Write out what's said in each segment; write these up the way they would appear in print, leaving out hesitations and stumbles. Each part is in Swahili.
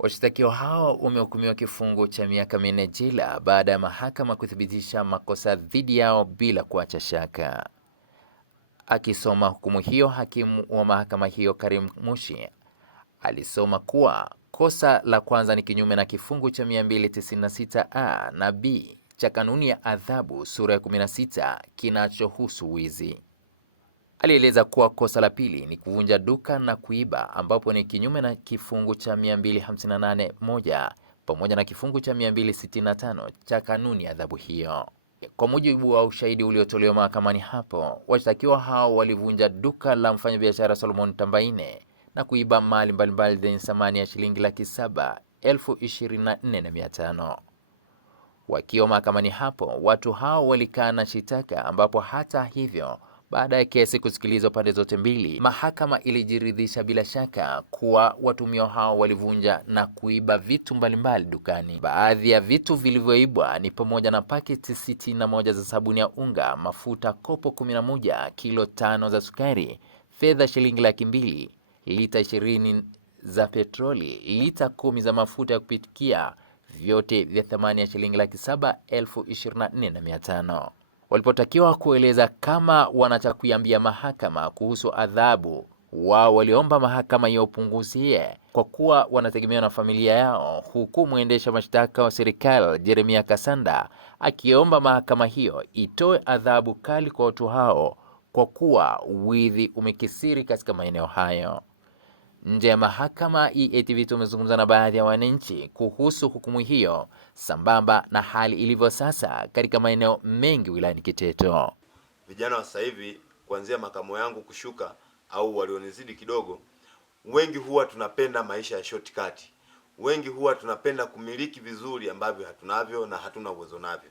Washtakiwa hao wamehukumiwa kifungo cha miaka 4 jela baada ya mahakama kuthibitisha makosa dhidi yao bila kuacha shaka. Akisoma hukumu hiyo, hakimu wa mahakama hiyo Karim Mushi alisoma kuwa kosa la kwanza ni kinyume na kifungu cha 296A na B cha kanuni ya adhabu sura ya 16 kinachohusu wizi. Alieleza kuwa kosa la pili ni kuvunja duka na kuiba, ambapo ni kinyume na kifungu cha 258(1) pamoja na kifungu cha 265 cha kanuni ya adhabu hiyo. Kwa mujibu wa ushahidi uliotolewa mahakamani hapo, washtakiwa hao walivunja duka la mfanyabiashara Solomon Tambaine na kuiba mali mbalimbali zenye thamani ya shilingi 724,500. Wakiwa mahakamani hapo, watu hao walikana shitaka, ambapo hata hivyo baada ya kesi kusikilizwa pande zote mbili, mahakama ilijiridhisha bila shaka kuwa watuhumiwa hao walivunja na kuiba vitu mbalimbali dukani. Baadhi ya vitu vilivyoibwa ni pamoja na paketi 61 za sabuni ya unga, mafuta kopo 11, kilo 5 za sukari, fedha shilingi 200,000, lita 20 za petroli, lita 10 za mafuta ya kupikia, vyote vya thamani ya shilingi 724,500. Walipotakiwa kueleza kama wanataka kuiambia mahakama kuhusu adhabu, wao waliomba mahakama iwapunguzie kwa kuwa wanategemewa na familia yao, huku mwendesha mashtaka wa serikali Jeremiah Kasanda akiomba mahakama hiyo itoe adhabu kali kwa watu hao kwa kuwa wizi umekithiri katika maeneo hayo. Nje ya mahakama, EATV tumezungumza na baadhi ya wananchi kuhusu hukumu hiyo sambamba na hali ilivyo sasa katika maeneo mengi wilayani Kiteto. Vijana wa sasa hivi kuanzia makamo yangu kushuka au walionizidi kidogo, wengi huwa tunapenda maisha ya shortcut. Wengi huwa tunapenda kumiliki vizuri ambavyo hatunavyo na hatuna uwezo navyo.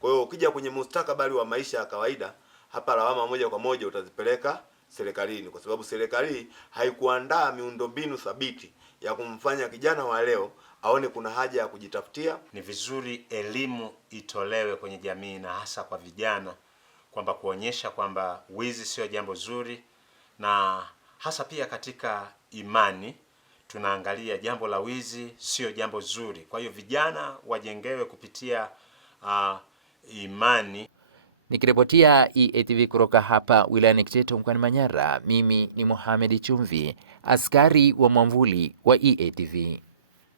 Kwa hiyo ukija kwenye mustakabali wa maisha ya kawaida, hapa lawama moja kwa moja utazipeleka serikalini, kwa sababu serikali haikuandaa miundombinu thabiti ya kumfanya kijana wa leo aone kuna haja ya kujitafutia. Ni vizuri elimu itolewe kwenye jamii na hasa kwa vijana, kwamba kuonyesha kwamba wizi sio jambo zuri, na hasa pia katika imani tunaangalia jambo la wizi sio jambo zuri. Kwa hiyo vijana wajengewe kupitia imani. Nikiripotia EATV kutoka hapa wilayani Kiteto mkoani Manyara, mimi ni Mohamed Chumvi, askari wa mwamvuli wa EATV.